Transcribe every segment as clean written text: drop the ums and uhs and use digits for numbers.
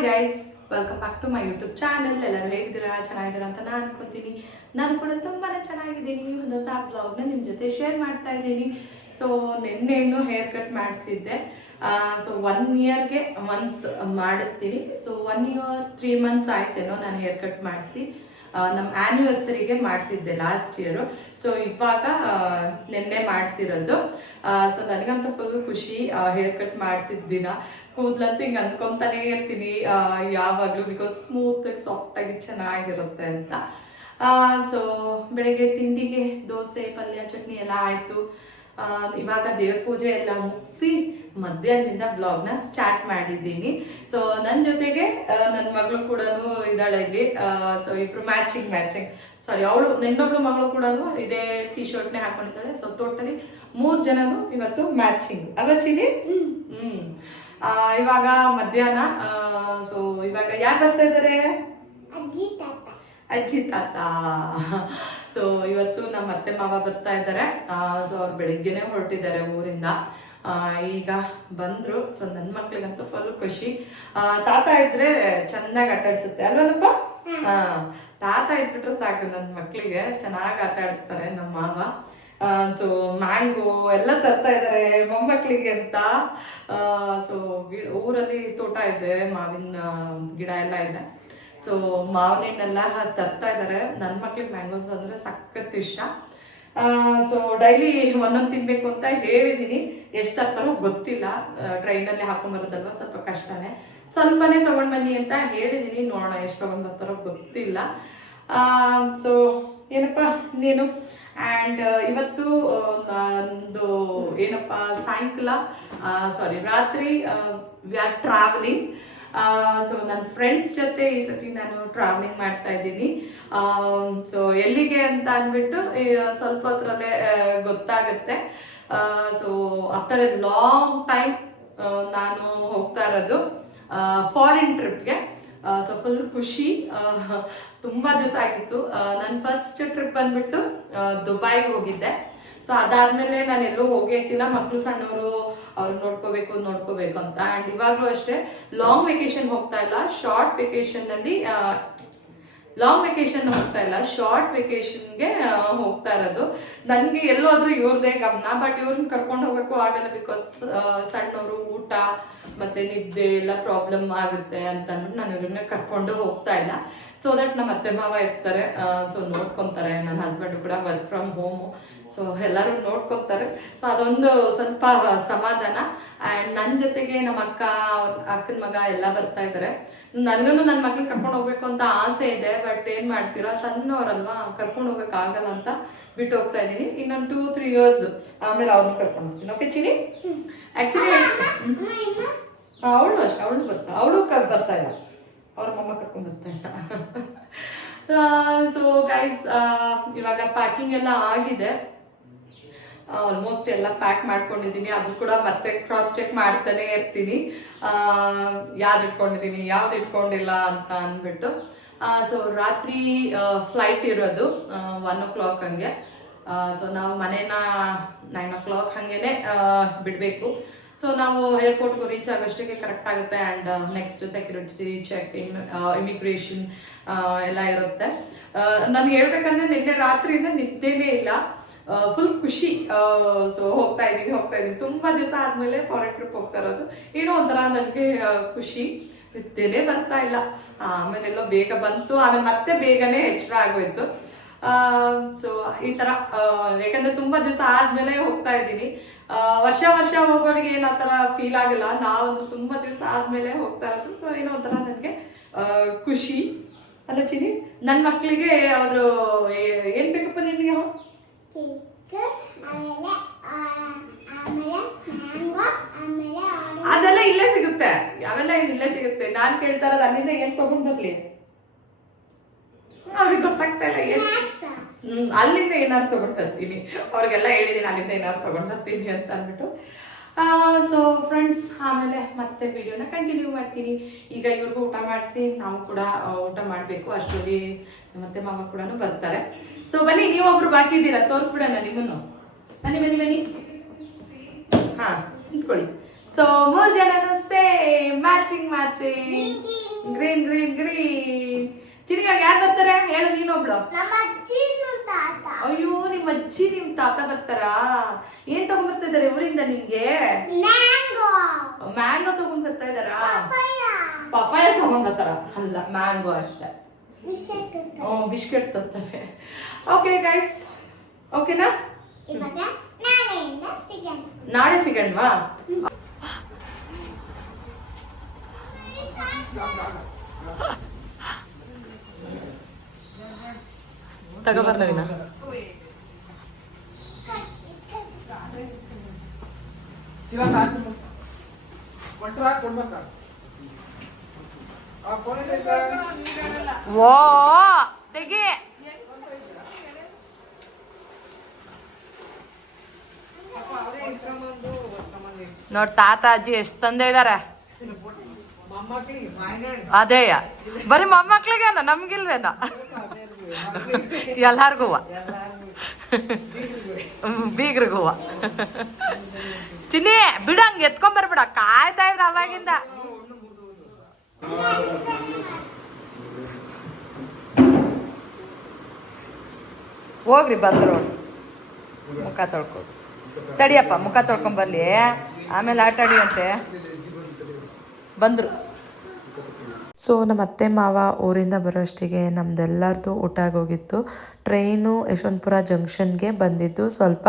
Hi guys, welcome back to my YouTube channel. ಎಲ್ಲರೂ ಹೇಗಿದ್ದೀರಾ? ಚೆನ್ನಾಗಿದ್ದೀರಾ ಅಂತ ನಾನು ಅನ್ಕೋತೀನಿ. ನಾನು ಕೂಡ ತುಂಬಾ ಚೆನ್ನಾಗಿದ್ದೀನಿ. ಒಂದು ಹೊಸ ಬ್ಲಾಗ್ನ ನಿಮ್ಮ ಜೊತೆ ಶೇರ್ ಮಾಡ್ತಾ ಇದ್ದೀನಿ. ಸೊ ನಿನ್ನೇನು ಹೇರ್ ಕಟ್ ಮಾಡಿಸಿದ್ದೆ. ಸೊ 1 ಇಯರ್ಗೆ ಒನ್ಸ್ ಮಾಡಿಸ್ತೀನಿ. ಸೊ 1 ಇಯರ್ 3 ಮಂತ್ಸ್ ಆಯ್ತೇನೋ ನಾನು ಹೇರ್ ಕಟ್ ಮಾಡಿಸಿ. ನಮ್ಮ ಆ್ಯನಿವರ್ಸರಿಗೆ ಮಾಡಿಸಿದ್ದೆ ಲಾಸ್ಟ್ ಇಯರು. ಸೊ ಇವಾಗ ನಿನ್ನೆ ಮಾಡಿಸಿರೋದು. ಸೊ ನನಗಂತೂ ಫುಲ್ ಖುಷಿ ಹೇರ್ ಕಟ್ ಮಾಡಿಸಿದ ದಿನ. ಕೂದಲಂತೂ ಹಿಂಗೆ ಅಂದ್ಕೊತಾನೇ ಇರ್ತೀನಿ ಯಾವಾಗಲೂ, ಬಿಕಾಸ್ ಸ್ಮೂತಾಗಿ ಸಾಫ್ಟಾಗಿ ಚೆನ್ನಾಗಿರುತ್ತೆ ಅಂತ. ಸೊ ಬೆಳಗ್ಗೆ ತಿಂಡಿಗೆ ದೋಸೆ ಪಲ್ಯ ಚಟ್ನಿ ಎಲ್ಲ ಆಯಿತು. ಇವಾಗ ದೇವ್ರ ಪೂಜೆ ಎಲ್ಲ ಮುಗಿಸಿ ಮಧ್ಯಾಹ್ನದಿಂದ ವ್ಲಾಗ್ನ ಸ್ಟಾರ್ಟ್ ಮಾಡಿದ್ದೀನಿ. ಸೊ ನನ್ನ ಜೊತೆಗೆ ನನ್ನ ಮಗಳು ಕೂಡ ಇದ್ದಾಳೆ ಇಲ್ಲಿ. ಸೊ ಇಬ್ರು ಮ್ಯಾಚಿಂಗ್ ಸಾರಿ, ಅವಳು ನನ್ನೊಬ್ಳು ಮಗಳು ಕೂಡ ಇದೇ ಟಿ ಶರ್ಟ್ನೇ ಹಾಕೊಂಡಿದ್ದಾಳೆ. ಸೊ ಟೋಟಲಿ 3 ಜನನು ಇವತ್ತು ಮ್ಯಾಚಿಂಗ್ ಅಲ್ವಾ ಚಿನಿ? ಇವಾಗ ಮಧ್ಯಾಹ್ನ. ಸೊ ಇವಾಗ ಯಾರು ಬರ್ತಾ ಇದ್ದಾರೆ? ಅಜ್ಜಿ ತಾತ. ಸೊ ಇವತ್ತು ನಮ್ಮ ಅತ್ತೆ ಮಾವ ಬರ್ತಾ ಇದ್ದಾರೆ. ಸೊ ಅವ್ರು ಬೆಳಿಗ್ಗೆನೆ ಹೊರಟಿದ್ದಾರೆ ಊರಿಂದ. ಈಗ ಬಂದ್ರು. ಸೊ ನನ್ನ ಮಕ್ಳಿಗಂತೂ ಫುಲ್ ಖುಷಿ. ತಾತ ಇದ್ರೆ ಚೆನ್ನಾಗಿ ಆಟ ಆಡಿಸುತ್ತೆ ಅಲ್ವಲ್ಲಪ್ಪ? ತಾತ ಇದ್ಬಿಟ್ರೆ ಸಾಕು, ನನ್ನ ಮಕ್ಳಿಗೆ ಚೆನ್ನಾಗಿ ಆಟ ಆಡಿಸ್ತಾರೆ ನಮ್ಮ ಮಾವ. ಸೊ ಮ್ಯಾಂಗೋ ಎಲ್ಲ ತರ್ತಾ ಇದ್ದಾರೆ ಮೊಮ್ಮಕ್ಕಳಿಗೆ ಅಂತ. ಸೊ ಊರಲ್ಲಿ ತೋಟ ಇದೆ, ಮಾವಿನ ಗಿಡ ಎಲ್ಲ ಇದೆ. ಸೊ ಮಾವಿನ ಹಣ್ಣೆಲ್ಲ ತರ್ತಾ ಇದ್ದಾರೆ. ನನ್ನ ಮಕ್ಳಿಗೆ ಮ್ಯಾಂಗೋಸ್ ಅಂದರೆ ಸಖತ್ ಇಷ್ಟ. ಸೊ ಡೈಲಿ ಒಂದೊಂದು ತಿನ್ಬೇಕು ಅಂತ ಹೇಳಿದ್ದೀನಿ. ಎಷ್ಟು ತರ್ತಾರೋ ಗೊತ್ತಿಲ್ಲ. ಟ್ರೈನಲ್ಲಿ ಹಾಕೊಂಬರೋದಲ್ವ, ಸ್ವಲ್ಪ ಕಷ್ಟನೇ. ಸ್ವಲ್ಪನೇ ತೊಗೊಂಡು ಬನ್ನಿ ಅಂತ ಹೇಳಿದ್ದೀನಿ. ನೋಡೋಣ ಎಷ್ಟು ತೊಗೊಂಡು ಬರ್ತಾರೋ ಗೊತ್ತಿಲ್ಲ. ಸೊ ಏನಪ್ಪ ಇನ್ನೇನು. ಆ್ಯಂಡ್ ಇವತ್ತು ನಂದು ಏನಪ್ಪ ಸಾಯಂಕಾಲ ರಾತ್ರಿ ವಿ ಆರ್ ಟ್ರಾವೆಲಿಂಗ್. ಸೊ ನನ್ನ ಫ್ರೆಂಡ್ಸ್ ಜೊತೆ ಈ ಸತಿ ನಾನು ಟ್ರಾವೆಲಿಂಗ್ ಮಾಡ್ತಾ ಇದ್ದೀನಿ. ಸೊ ಎಲ್ಲಿಗೆ ಅಂತ ಅಂದ್ಬಿಟ್ಟು ಸ್ವಲ್ಪ ಹೊತ್ತರಲ್ಲೇ ಗೊತ್ತಾಗುತ್ತೆ. So after A long time ನಾನು ಹೋಗ್ತಾ ಇರೋದು ಫಾರಿನ್ ಟ್ರಿಪ್ಗೆ. ಸೊ ಫುಲ್ ಖುಷಿ. ತುಂಬ ದಿವಸ ಆಗಿತ್ತು. ನನ್ನ ಫಸ್ಟ್ ಟ್ರಿಪ್ ಬಂದ್ಬಿಟ್ಟು ದುಬೈಗೆ ಹೋಗಿದ್ದೆ. ಸೊ ಅದಾದ್ಮೇಲೆ ನಾನು ಎಲ್ಲೂ ಹೋಗೇ ಇರ್ತಿಲ್ಲ. ಮಕ್ಕಳು ಸಣ್ಣವರು, ಅವ್ರು ನೋಡ್ಕೋಬೇಕು ಅಂತ. ಆ್ಯಂಡ್ ಇವಾಗಲೂ ಅಷ್ಟೇ ಲಾಂಗ್ ವೆಕೇಶನ್ ಹೋಗ್ತಾ ಇಲ್ಲ, ಶಾರ್ಟ್ ವೆಕೇಶನ್ನಲ್ಲಿ ಶಾರ್ಟ್ ವೆಕೇಶನ್ಗೆ ಹೋಗ್ತಾ ಇರೋದು. ನನಗೆ ಎಲ್ಲೋದ್ರೂ ಇವ್ರದೇ ಗಮನ. ಬಟ್ ಇವ್ರನ್ನ ಕರ್ಕೊಂಡು ಹೋಗೋಕ್ಕೂ ಆಗಲ್ಲ, ಬಿಕಾಸ್ ಸಣ್ಣವರು, ಊಟ ಮತ್ತು ನಿದ್ದೆ ಎಲ್ಲ ಪ್ರಾಬ್ಲಮ್ ಆಗುತ್ತೆ ಅಂತ ಅಂದ್ಬಿಟ್ಟು ನಾನು ಇವ್ರನ್ನ ಕರ್ಕೊಂಡು ಹೋಗ್ತಾ ಇಲ್ಲ. ಸೊ ದಟ್ ನಮ್ಮ ಅತ್ತೆ ಮಾವ ಇರ್ತಾರೆ. ಸೊ ನೋಡ್ಕೊತಾರೆ. ನನ್ನ ಹಸ್ಬೆಂಡು ಕೂಡ ವರ್ಕ್ ಫ್ರಮ್ ಹೋಮು. ಸೊ ಎಲ್ಲರೂ ನೋಡ್ಕೊತಾರೆ. ಸೊ ಅದೊಂದು ಸ್ವಲ್ಪ ಸಮಾಧಾನ. ಆ್ಯಂಡ್ ನನ್ನ ಜೊತೆಗೆ ನಮ್ಮ ಅಕ್ಕನ ಮಗ ಎಲ್ಲ ಬರ್ತಾ ಇದ್ದಾರೆ. ನನಗೂ ನನ್ನ ಮಕ್ಳನ್ನ ಕರ್ಕೊಂಡು ಹೋಗ್ಬೇಕು ಅಂತ ಆಸೆ ಇದೆ. ಬಟ್ ಏನು ಮಾಡ್ತೀರಾ, ಸಣ್ಣವರಲ್ವಾ, ಕರ್ಕೊಂಡು ಹೋಗೋಕ್ಕಾಗಲ್ಲ ಅಂತ ಬಿಟ್ಟು ಹೋಗ್ತಾ ಇದ್ದೀನಿ. ಇನ್ನೊಂದು 2-3 ಇಯರ್ಸ್ ಆಮೇಲೆ ಅವ್ರನ್ನ ಕರ್ಕೊಂಡು ಹೋಗ್ತೀನಿ. ಓಕೆ ಚಿನಿ? ಆ್ಯಕ್ಚುಲಿ ಅವಳು ಅಷ್ಟೇ, ಅವಳು ಬರ್ತಾ ಇಲ್ಲ, ಅವ್ರ ಮಮ್ಮ ಕರ್ಕೊಂಡು ಬರ್ತಾ ಇಲ್ಲ. ಸೊ ಗೈಸ್, ಇವಾಗ ಪ್ಯಾಕಿಂಗ್ ಎಲ್ಲ ಆಗಿದೆ. ಆಲ್ಮೋಸ್ಟ್ ಎಲ್ಲ ಪ್ಯಾಕ್ ಮಾಡ್ಕೊಂಡಿದ್ದೀನಿ. ಅದು ಕೂಡ ಮತ್ತೆ ಕ್ರಾಸ್ ಚೆಕ್ ಮಾಡ್ತಾನೆ ಇರ್ತೀನಿ, ಯಾವ್ದು ಇಟ್ಕೊಂಡಿದ್ದೀನಿ ಯಾವ್ದು ಇಟ್ಕೊಂಡಿಲ್ಲ ಅಂತ ಅಂದ್ಬಿಟ್ಟು. ಸೊ ರಾತ್ರಿ ಫ್ಲೈಟ್ ಇರೋದು 1 o'clock ಹಂಗೆ. ಸೊ ನಾವು ಮನೇನ 9 o'clock ಹಾಗೇನೆ ಬಿಡಬೇಕು. ಸೊ ನಾವು ಏರ್ಪೋರ್ಟ್ಗೂ ರೀಚ್ ಆಗೋಷ್ಟಿಗೆ ಕರೆಕ್ಟ್ ಆಗುತ್ತೆ. And next security check, immigration ಎಲ್ಲ ಇರುತ್ತೆ. ನನಗೆ ಹೇಳ್ಬೇಕಂದ್ರೆ ನಿನ್ನೆ ರಾತ್ರಿಯಿಂದ ನಿದ್ದೆನೇ ಇಲ್ಲ. ಫುಲ್ ಖುಷಿ. ಸೊ ಹೋಗ್ತಾ ಇದ್ದೀನಿ ತುಂಬ ದಿವಸ ಆದಮೇಲೆ ಫಾರಿನ್ ಟ್ರಿಪ್ ಹೋಗ್ತಾ ಇರೋದು. ಏನೋ ಒಂಥರ ನನಗೆ ಖುಷಿ. ನಿದ್ದೆನೇ ಬರ್ತಾ ಇಲ್ಲ. ಆಮೇಲೆ ಎಲ್ಲೋ ಬೇಗ ಬಂತು, ಆಮೇಲೆ ಮತ್ತೆ ಬೇಗನೆ ಎಚ್ಚರ ಆಗೋಯ್ತು. ಸೊ ಈ ಥರ, ಯಾಕಂದರೆ ತುಂಬ ದಿವಸ ಆದಮೇಲೆ ಹೋಗ್ತಾ ಇದ್ದೀನಿ. ವರ್ಷ ಹೋಗೋರಿಗೆ ಏನು ಆ ಥರ ಫೀಲ್ ಆಗಲ್ಲ. ನಾವಂದ್ರೆ ತುಂಬ ದಿವಸ ಆದಮೇಲೆ ಹೋಗ್ತಾ ಇರೋದು. ಸೊ ಏನೋ ಒಂಥರ ನನಗೆ ಖುಷಿ ಅಲ್ಲ ಚಿನಿ? ನನ್ನ ಮಕ್ಕಳಿಗೆ ಅವರು ಏನು ಬೇಕಪ್ಪ ನಿನಗೆ? ಅದೆಲ್ಲ ಇಲ್ಲೇ ಸಿಗುತ್ತೆ. ಅವೆಲ್ಲ ಇಲ್ಲೇ ಸಿಗುತ್ತೆ. ನಾನು ಕೇಳ್ತಾ ಇರೋದು ಅಲ್ಲಿಂದ ಏನ್ ತಗೊಂಡ್ ಬರ್ಲಿ, ಅವ್ರಿಗೆ ಗೊತ್ತಾಗ್ತಾ ಇಲ್ಲ. ಅಲ್ಲಿಂದ ಏನಾದ್ರು ತಗೊಂಡ್ ಬರ್ತೀನಿ. ಅವ್ರಿಗೆಲ್ಲ ಹೇಳಿದೀನಿ ಅಲ್ಲಿಂದ ಏನಾದ್ರು ತಗೊಂಡ್ ಬರ್ತೀನಿ ಅಂತ ಅಂದ್ಬಿಟ್ಟು. ಸೊ ಫ್ರೆಂಡ್ಸ್, ಆಮೇಲೆ ಮತ್ತೆ ವಿಡಿಯೋನ ಕಂಟಿನ್ಯೂ ಮಾಡ್ತೀನಿ. ಈಗ ಇವ್ರಿಗೂ ಊಟ ಮಾಡಿಸಿ ನಾವು ಕೂಡ ಊಟ ಮಾಡಬೇಕು. ಅಷ್ಟರಲ್ಲಿ ಮತ್ತೆ ಮಾವ ಕೂಡ ಬರ್ತಾರೆ. ಸೊ ಬನ್ನಿ, ನೀವೊಬ್ರು ಬಾಕಿ ಇದ್ದೀರಾ, ತೋರಿಸ್ಬಿಡೋಣ ನಿಮ್ಮನ್ನು. ಬನ್ನಿ. ಹಾ, ನಿಂತ್ಕೊಳ್ಳಿ. ಸೊ 3 ಜನನು same matching. Green green green. Chini ಇವಾಗ ಯಾರು ಬರ್ತಾರೆ ಹೇಳು ನೀನೊಬ್ಳು. ಅಯ್ಯೋ ನಿಮ್ಮ ಅಜ್ಜಿ ನಿಮ್ ತಾತ ಬರ್ತಾರಾ? ಏನ್ ತಗೊಂಡ್ ಬರ್ತಾ ಇದಾರೆ ಊರಿಂದ ನಿಮ್ಗೆ? ಮ್ಯಾಂಗೋ ತಗೊಂಡ್ ಬರ್ತಾ ಇದಾರಾ? ಪಪಾಯ ತಗೊಂಡ್ ಬರ್ತಾರ? ಅಲ್ಲ, ಮ್ಯಾಂಗೋ ಅಷ್ಟೇ. ಬಿಸ್ಕೆಟ್ ತರ್ತಾರೆ. ಓಕೆ ಗೈಸ್, ಓಕೆನಾ? ನಾಳೆ ಸಿಗಣ್ವಾ? ತಗೋಬರ್ಲ ವಿನ. ಓ ತೆಗಿ. ನೋಡ್ ತಾತ ಅಜ್ಜಿ ಎಷ್ಟು ತಂದೆ ಇದಾರೆ. ಅದೇಯ ಬರೀ ಮೊಮ್ಮಕ್ಳಿಗೇನ, ನಮ್ಗಿಲ್ವೇನ? ಎಲ್ಲಾರ್ಗೂ ಬೀಗ್ರಿಗೂ. ಚಿನ್ನಿ ಬಿಡಂಗ್ ಎತ್ಕೊಂಬರ್ಬಿಡ, ಕಾಯ್ತಾ ಇದ್ರ ಅವಾಗಿಂದ. ಹೋಗ್ರಿ ಬಂದ್ರು, ಮುಖ ತೊಳ್ಕೊ. ತಡಿಯಪ್ಪ ಮುಖ ತೊಳ್ಕೊಂಡ್ ಬರ್ಲಿ, ಆಮೇಲೆ ಆಟ ಆಡಿಯಂತೆ. ಬಂದ್ರು. ಸೊ ನಮ್ಮ ಅತ್ತೆ ಮಾವ ಊರಿಂದ ಬರೋಷ್ಟಿಗೆ ನಮ್ದೆಲ್ಲರದು ಊಟ ಆಗೋಗಿತ್ತು. ಟ್ರೈನು ಯಶವಂತಪುರ ಜಂಕ್ಷನ್ಗೆ ಬಂದಿದ್ದು ಸ್ವಲ್ಪ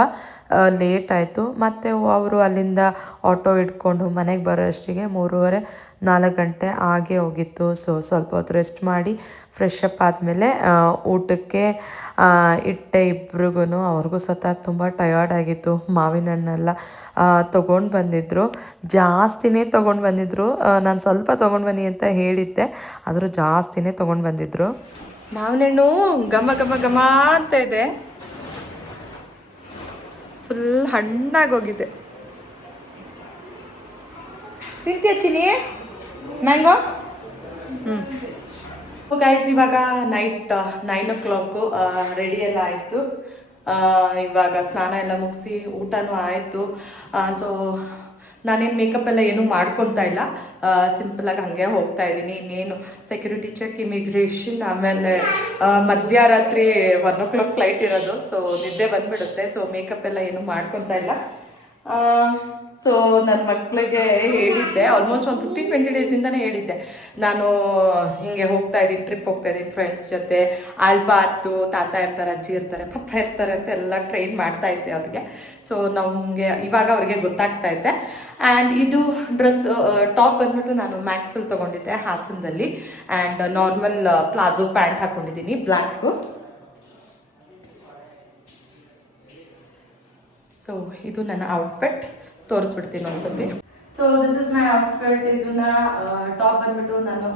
ಲೇಟ್ ಆಯಿತು. ಮತ್ತು ಅವರು ಅಲ್ಲಿಂದ ಆಟೋ ಇಟ್ಕೊಂಡು ಮನೆಗೆ ಬರೋಷ್ಟಿಗೆ 3:30-4 ಗಂಟೆ ಆಗೇ ಹೋಗಿತ್ತು. ಸೊ ಸ್ವಲ್ಪ ಹೊತ್ತು ರೆಸ್ಟ್ ಮಾಡಿ ಫ್ರೆಶ್ ಅಪ್ ಆದಮೇಲೆ ಊಟಕ್ಕೆ ಇಟ್ಟೆ ಇಬ್ರಿಗೂ. ಅವ್ರಿಗೂ ಸತ ತುಂಬ ಟಯರ್ಡ್ ಆಗಿತ್ತು. ಮಾವಿನ ಹಣ್ಣೆಲ್ಲ ತೊಗೊಂಡು ಬಂದಿದ್ದರು, ಜಾಸ್ತಿನೇ ತೊಗೊಂಡು ಬಂದಿದ್ದರು. ನಾನು ಸ್ವಲ್ಪ ತೊಗೊಂಡು ಬನ್ನಿ ಅಂತ ಹೇಳಿದ್ದೆ, ಆದರೂ ಜಾಸ್ತಿನೇ ತೊಗೊಂಡು ಬಂದಿದ್ದರು. ಮಾವಿನ ಹಣ್ಣು ಘಮ ಘಮ ಘಮ ಅಂತ ಇದೆ, ಫುಲ್ ಹಣ್ಣಾಗೋಗಿದೆ. ತಿಂತೀಯ ಚಿನಿ ಮ್ಯಾಂಗೋ? ಗೈಸ್ ಇವಾಗ ನೈಟ್ 9 o'clock, ರೆಡಿ ಎಲ್ಲ ಆಯಿತು. ಇವಾಗ ಸ್ನಾನ ಎಲ್ಲ ಮುಗಿಸಿ ಊಟನೂ ಆಯಿತು. ಸೊ ನಾನೇನು ಮೇಕಪ್ ಎಲ್ಲ ಏನೂ ಮಾಡ್ಕೊತಾ ಇಲ್ಲ, ಸಿಂಪಲಾಗಿ ಹಾಗೆ ಹೋಗ್ತಾ ಇದ್ದೀನಿ. ಇನ್ನೇನು ಸೆಕ್ಯೂರಿಟಿ ಚೆಕ್, ಇಮಿಗ್ರೇಷನ್, ಆಮೇಲೆ ಮಧ್ಯರಾತ್ರಿ 1 o'clock ಫ್ಲೈಟ್ ಇರೋದು. ಸೊ ನಿದ್ದೆ ಬಂದುಬಿಡುತ್ತೆ. ಸೊ ಮೇಕಪ್ ಎಲ್ಲ ಏನೂ ಮಾಡ್ಕೊತಾ ಇಲ್ಲ. ಸೊ ನನ್ನ ಮಕ್ಕಳಿಗೆ ಹೇಳಿದ್ದೆ, ಆಲ್ಮೋಸ್ಟ್ ಒಂದು 15-20 ಡೇಸಿಂದನೇ ಹೇಳಿದ್ದೆ, ನಾನು ಹಿಂಗೆ ಹೋಗ್ತಾ ಇದ್ದೀನಿ, ಟ್ರಿಪ್ ಹೋಗ್ತಾ ಇದ್ದೀನಿ ಫ್ರೆಂಡ್ಸ್ ಜೊತೆ. ಆಳ್ಬಾರ್ದು, ತಾತ ಇರ್ತಾರೆ, ಅಜ್ಜಿ ಇರ್ತಾರೆ, ಪಪ್ಪ ಇರ್ತಾರೆ ಅಂತ ಎಲ್ಲ ಟ್ರೈನ್ ಮಾಡ್ತಾ ಇದ್ದೆ ಅವ್ರಿಗೆ. ಸೊ ನಮಗೆ ಇವಾಗ ಅವ್ರಿಗೆ ಗೊತ್ತಾಗ್ತಾ ಇದ್ದೆ. ಆ್ಯಂಡ್ ಇದು ಡ್ರೆಸ್ ಟಾಪ್ ಬಂದ್ಬಿಟ್ಟು ನಾನು ಮ್ಯಾಕ್ಸಲ್ಲಿ ತೊಗೊಂಡಿದ್ದೆ ಹಾಸನದಲ್ಲಿ. ಆ್ಯಂಡ್ ನಾರ್ಮಲ್ ಪ್ಲಾಜೋ ಪ್ಯಾಂಟ್ ಹಾಕ್ಕೊಂಡಿದ್ದೀನಿ ಬ್ಲ್ಯಾಕು. ಸೊ ಇದು ನನ್ನ ಔಟ್ಫಿಟ್, ತೋರಿಸ್ಬಿಡ್ತೀನಿ ಒಂದ್ಸತಿ. So this is my outfit. ಇದನ್ನ ಟಾಪ್ ಬಂದ್ಬಿಟ್ಟು ನಾನು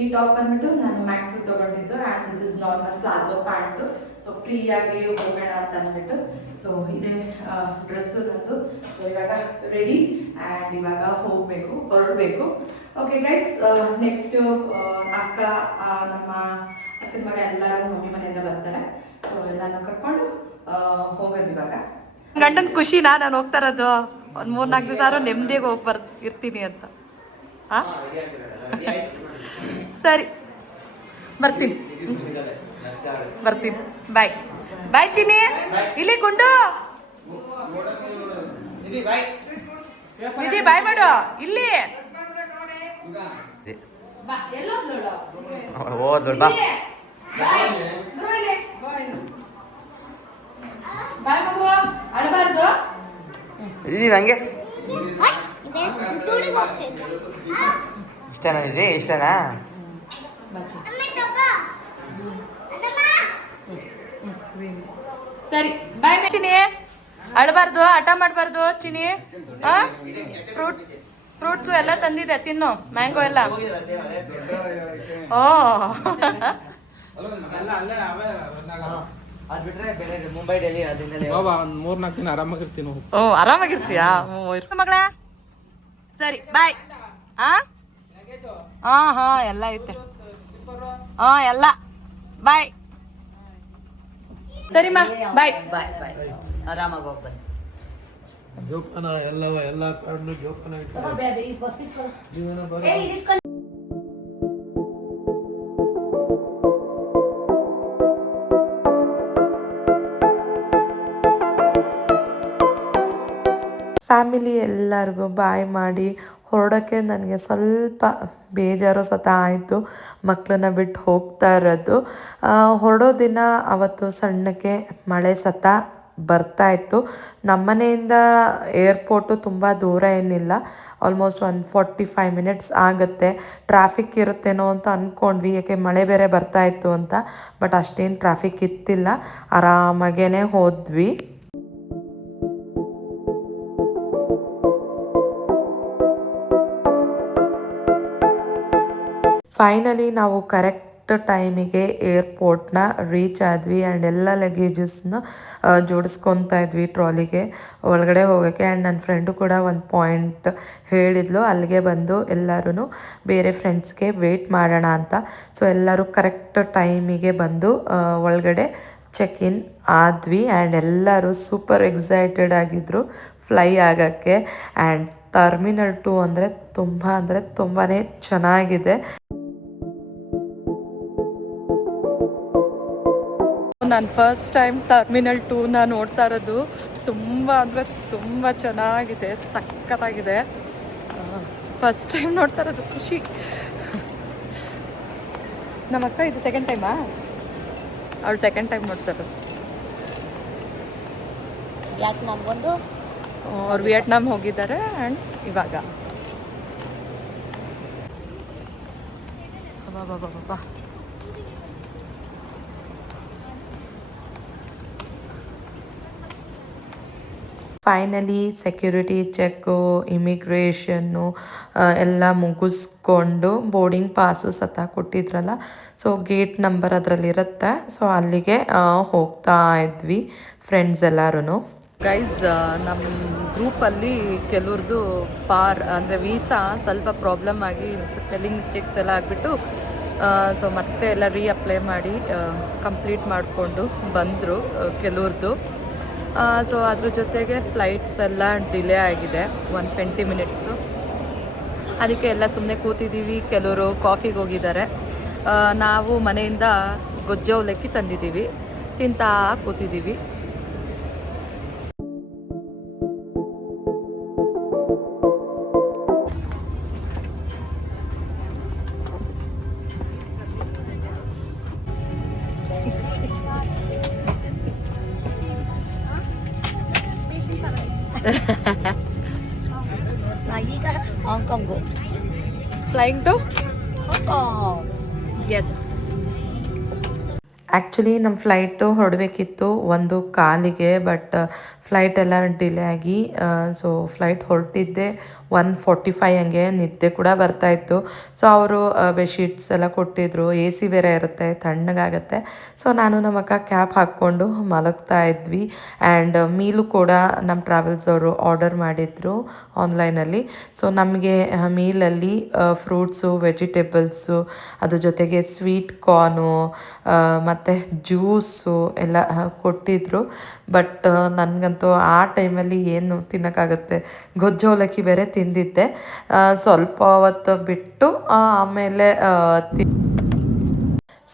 ಈ ಟಾಪ್ ಬಂದ್ಬಿಟ್ಟು ನಾನು ಮ್ಯಾಕ್ಸ್ ತೊಗೊಂಡಿದ್ದು. And this is normal palazzo pant. So ಫ್ರೀಯಾಗಿ ಹೋಗೋಣ ಅಂತ ಅಂದ್ಬಿಟ್ಟು. ಸೊ ಇದೇ ಡ್ರೆಸ್ಸು ನಂದು. ಸೊ ಇವಾಗ ರೆಡಿ, ಆ್ಯಂಡ್ ಇವಾಗ ಹೊರಡಬೇಕು. ಓಕೆ ಗೈಸ್, ನೆಕ್ಸ್ಟು ಅಕ್ಕ, ನಮ್ಮ ಅಕ್ಕನ ಮಗ ಎಲ್ಲರೂ ಮಮ್ಮಿ ಮನೆಯಿಂದ ಬರ್ತಾರೆ. ಸೊ ಎಲ್ಲಾನು ಕರ್ಕೊಂಡು ಹೋಗೋದು ಇವಾಗ. ಗಂಡನ ಖುಷಿನಾ ನಾನು ಹೋಗ್ತಾ ಇರೋದು? ಒಂದು 3-4 ದಿವಸ ನೆಮ್ಮದಿಯಾಗಿ ಇರ್ತೀನಿ ಅಂತ. ಹಾಂ ಸರಿ, ಬರ್ತೀನಿ. ಬಾಯ್ ಬಾಯ್ ಚಿನಿ. ಇಲ್ಲಿ ಗುಂಡು ನಿಧಿ ಬಾಯ್ ಮಾಡು. ಇಲ್ಲಿ ಬಾಯ್ ಮಗು, ಅಳಬಾರ್ದು. ನಂಗೆ ಇಷ್ಟನಾ? ಇದೆ ಇಷ್ಟನಾ? ಸರಿ ಬಾಯ್ ಚಿನಿ. ಅಳಬಾರ್ದು, ಹಠ ಮಾಡಬಾರ್ದು ಚಿನಿ. ಫ್ರೂಟ್ಸು ಎಲ್ಲ ತಂದಿದೆ, ತಿನ್ನು. ಮ್ಯಾಂಗೋ ಎಲ್ಲ. ಓ ಮುಂಬೈ ಡೆಲ್ಲಿ 3-4 ದಿನ ಆರಾಮಾಗಿರ್ತೀನಿ. ಓ ಆರಾಮಾಗಿರ್ತೀಯಾ ಮಗಳ? ಸರಿ ಬಾಯ್. ಹಾ ಎಲ್ಲ ಐತೆ. ಎಲ್ಲ ಬಾಯ್. ಸರಿಮಾ ಬಾಯ್. ಆರಾಮಾಗಿ ಹೋಗ್ಬನ್ನಿ. ಜೋಪಾನ ಎಲ್ಲ ಕಾಡನ್ನು ಜೋಪಾನ ಇಟ್ಟು ಜೀವನ ಬರೋ ಫ್ಯಾಮಿಲಿ ಎಲ್ಲರಿಗೂ ಬಾಯ್ ಮಾಡಿ ಹೊರಡೋಕ್ಕೆ ನನಗೆ ಸ್ವಲ್ಪ ಬೇಜಾರು ಸತ ಆಯಿತು ಮಕ್ಕಳನ್ನ ಬಿಟ್ಟು ಹೋಗ್ತಾ ಇರೋದು. ಹೊರಡೋ ದಿನ ಅವತ್ತು ಸಣ್ಣಕ್ಕೆ ಮಳೆ ಸತ ಬರ್ತಾಯಿತ್ತು. ನಮ್ಮನೆಯಿಂದ ಏರ್ಪೋರ್ಟು ತುಂಬ ದೂರ ಏನಿಲ್ಲ, ಆಲ್ಮೋಸ್ಟ್ 145 ಮಿನಿಟ್ಸ್ ಆಗುತ್ತೆ. ಟ್ರಾಫಿಕ್ ಇರುತ್ತೇನೋ ಅಂತ ಅಂದ್ಕೊಂಡ್ವಿ, ಯಾಕೆ ಮಳೆ ಬೇರೆ ಬರ್ತಾಯಿತ್ತು ಅಂತ. ಬಟ್ ಅಷ್ಟೇನು ಟ್ರಾಫಿಕ್ ಇತ್ತಿಲ್ಲ, ಆರಾಮಾಗೇ ಹೋದ್ವಿ. ಫೈನಲಿ ನಾವು ಕರೆಕ್ಟ್ ಟೈಮಿಗೆ ಏರ್ಪೋರ್ಟ್ನ ರೀಚ್ ಆದ್ವಿ ಆ್ಯಂಡ್ ಎಲ್ಲ ಲಗೇಜಸ್ನ ಜೋಡಿಸ್ಕೊತಾ ಇದ್ವಿ ಟ್ರಾಲಿಗೆ ಒಳಗಡೆ ಹೋಗೋಕ್ಕೆ. ಆ್ಯಂಡ್ ನನ್ನ ಫ್ರೆಂಡು ಕೂಡ ಒಂದು ಪಾಯಿಂಟ್ ಹೇಳಿದ್ಲು, ಅಲ್ಲಿಗೆ ಬಂದು ಎಲ್ಲರೂ ಬೇರೆ ಫ್ರೆಂಡ್ಸ್ಗೆ ವೆಯ್ಟ್ ಮಾಡೋಣ ಅಂತ. ಸೊ ಎಲ್ಲರೂ ಕರೆಕ್ಟ್ ಟೈಮಿಗೆ ಬಂದು ಒಳಗಡೆ ಚೆಕ್ ಇನ್ ಆದ್ವಿ ಆ್ಯಂಡ್ ಎಲ್ಲರೂ ಸೂಪರ್ ಎಕ್ಸೈಟೆಡ್ ಆಗಿದ್ದರು ಫ್ಲೈ ಆಗೋಕ್ಕೆ. ಆ್ಯಂಡ್ ಟರ್ಮಿನಲ್ 2 ಅಂದರೆ ತುಂಬಾ ಚೆನ್ನಾಗಿದೆ. ನಾನು ಫಸ್ಟ್ ಟೈಮ್ ಟರ್ಮಿನಲ್ 2ನ ನೋಡ್ತಾ ಇರೋದು. ತುಂಬ ಚೆನ್ನಾಗಿದೆ, ಸಖತ್ತಾಗಿದೆ. ಫಸ್ಟ್ ಟೈಮ್ ನೋಡ್ತಾ ಇರೋದು, ಖುಷಿ. ನಮ್ಮ ಅಕ್ಕ ಇದು ಸೆಕೆಂಡ್ ಟೈಮಾ? ಅವಳು ಸೆಕೆಂಡ್ ಟೈಮ್ ನೋಡ್ತಾ ಇರೋದು. ಅವ್ರು ವಿಯೆಟ್ನಾಮ್ ಹೋಗಿದ್ದಾರೆ ಆ್ಯಂಡ್ ಇವಾಗ ಬಾಬಾ ಫೈನಲಿ ಸೆಕ್ಯೂರಿಟಿ ಚೆಕ್ಕು, ಇಮಿಗ್ರೇಷನ್ನು ಎಲ್ಲ ಮುಗಿಸ್ಕೊಂಡು ಬೋರ್ಡಿಂಗ್ ಪಾಸು ಸತ ಕೊಟ್ಟಿದ್ರಲ್ಲ, ಸೊ ಗೇಟ್ ನಂಬರ್ ಅದರಲ್ಲಿರುತ್ತೆ. ಸೊ ಅಲ್ಲಿಗೆ ಹೋಗ್ತಾ ಇದ್ವಿ ಫ್ರೆಂಡ್ಸ್ ಎಲ್ಲರೂ. ಗೈಸ್, ನಮ್ಮ ಗ್ರೂಪಲ್ಲಿ ಕೆಲವ್ರದ್ದು ಅಂದರೆ ವೀಸಾ ಸ್ವಲ್ಪ ಪ್ರಾಬ್ಲಮ್ ಆಗಿ ಸ್ಪೆಲ್ಲಿಂಗ್ ಮಿಸ್ಟೇಕ್ಸ್ ಎಲ್ಲ ಆಗಿಬಿಟ್ಟು ಸೊ ಮತ್ತೆ ಎಲ್ಲ ಅಪ್ಲೈ ಮಾಡಿ ಕಂಪ್ಲೀಟ್ ಮಾಡಿಕೊಂಡು ಬಂದರು ಕೆಲವ್ರದ್ದು. ಸೊ ಅದ್ರ ಜೊತೆಗೆ ಫ್ಲೈಟ್ಸ್ ಎಲ್ಲ ಡಿಲೇ ಆಗಿದೆ 120 ಮಿನಿಟ್ಸು. ಅದಕ್ಕೆ ಎಲ್ಲ ಸುಮ್ಮನೆ ಕೂತಿದ್ದೀವಿ. ಕೆಲವರು ಕಾಫಿಗೆ ಹೋಗಿದ್ದಾರೆ. ನಾವು ಮನೆಯಿಂದ ಗೊಜ್ಜೆ ಅವಲಕ್ಕಿ ತಂದಿದ್ದೀವಿ, ತಿಂತಾ ಕೂತಿದ್ದೀವಿ. ಈಗ ಹಾಂಗ್ಕಾಂಗು ಫ್ಲೈಯಿಂಗ್ ಟು ಎಸ್. ಆ್ಯಕ್ಚುಲಿ ನಮ್ಮ ಫ್ಲೈಟು ಹೊರಡಬೇಕಿತ್ತು 1 ಕಾಲಿಗೆ, ಬಟ್ ಫ್ಲೈಟ್ ಎಲ್ಲ ಡಿಲೇ ಆಗಿ ಸೊ ಫ್ಲೈಟ್ ಹೊರಟಿದ್ದೆ 1:45 ಹಂಗೆ. ನಿದ್ದೆ ಕೂಡ ಬರ್ತಾಯಿತ್ತು. ಸೊ ಅವರು ಬೆಡ್ಶೀಟ್ಸ್ ಎಲ್ಲ ಕೊಟ್ಟಿದ್ರು, ಎ ಸಿ ಬೇರೆ ಇರುತ್ತೆ, ತಣ್ಣಗಾಗತ್ತೆ. ಸೊ ನಾನು ನಮ್ಮ ಅಕ್ಕ ಕ್ಯಾಪ್ ಹಾಕ್ಕೊಂಡು ಮಲಗ್ತಾ ಇದ್ವಿ. ಆ್ಯಂಡ್ ಮೀಲು ಕೂಡ ನಮ್ಮ ಟ್ರಾವೆಲ್ಸ್ ಅವರು ಆರ್ಡರ್ ಮಾಡಿದ್ರು ಆನ್ಲೈನಲ್ಲಿ. ಸೊ ನಮಗೆ ಮೀಲಲ್ಲಿ ಫ್ರೂಟ್ಸು, ವೆಜಿಟೇಬಲ್ಸು, ಅದ್ರ ಜೊತೆಗೆ ಸ್ವೀಟ್ ಕಾರ್ನು ಮತ್ತು ಜ್ಯೂಸು ಎಲ್ಲ ಕೊಟ್ಟಿದ್ರು. ಬಟ್ ನನಗಂತೂ ಆ ಟೈಮಲ್ಲಿ ಏನು ತಿನ್ನೋಕ್ಕಾಗುತ್ತೆ, ಗೊಜ್ಜು ಅವಲಕ್ಕಿ ಬೇರೆ ತಿಂದಿದ್ದೆ. ಸ್ವಲ್ಪ ಹೊತ್ತು ಬಿಟ್ಟು ಆಮೇಲೆ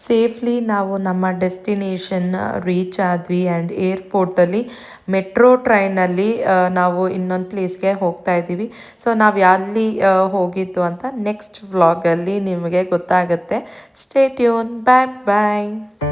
ಸೇಫ್ಲಿ ನಾವು ನಮ್ಮ ಡೆಸ್ಟಿನೇಷನ್ ರೀಚ್ ಆದ್ವಿ. ಆ್ಯಂಡ್ ಏರ್ಪೋರ್ಟಲ್ಲಿ ಮೆಟ್ರೋ ಟ್ರೈನಲ್ಲಿ ನಾವು ಇನ್ನೊಂದು ಪ್ಲೇಸ್ಗೆ ಹೋಗ್ತಾ ಇದ್ದೀವಿ. ಸೊ ನಾವು ಎಲ್ಲಿ ಹೋಗಿದ್ದು ಅಂತ ನೆಕ್ಸ್ಟ್ ವ್ಲಾಗಲ್ಲಿ ನಿಮಗೆ ಗೊತ್ತಾಗುತ್ತೆ. Stay tune. ಬಾಯ್ ಬಾಯ್.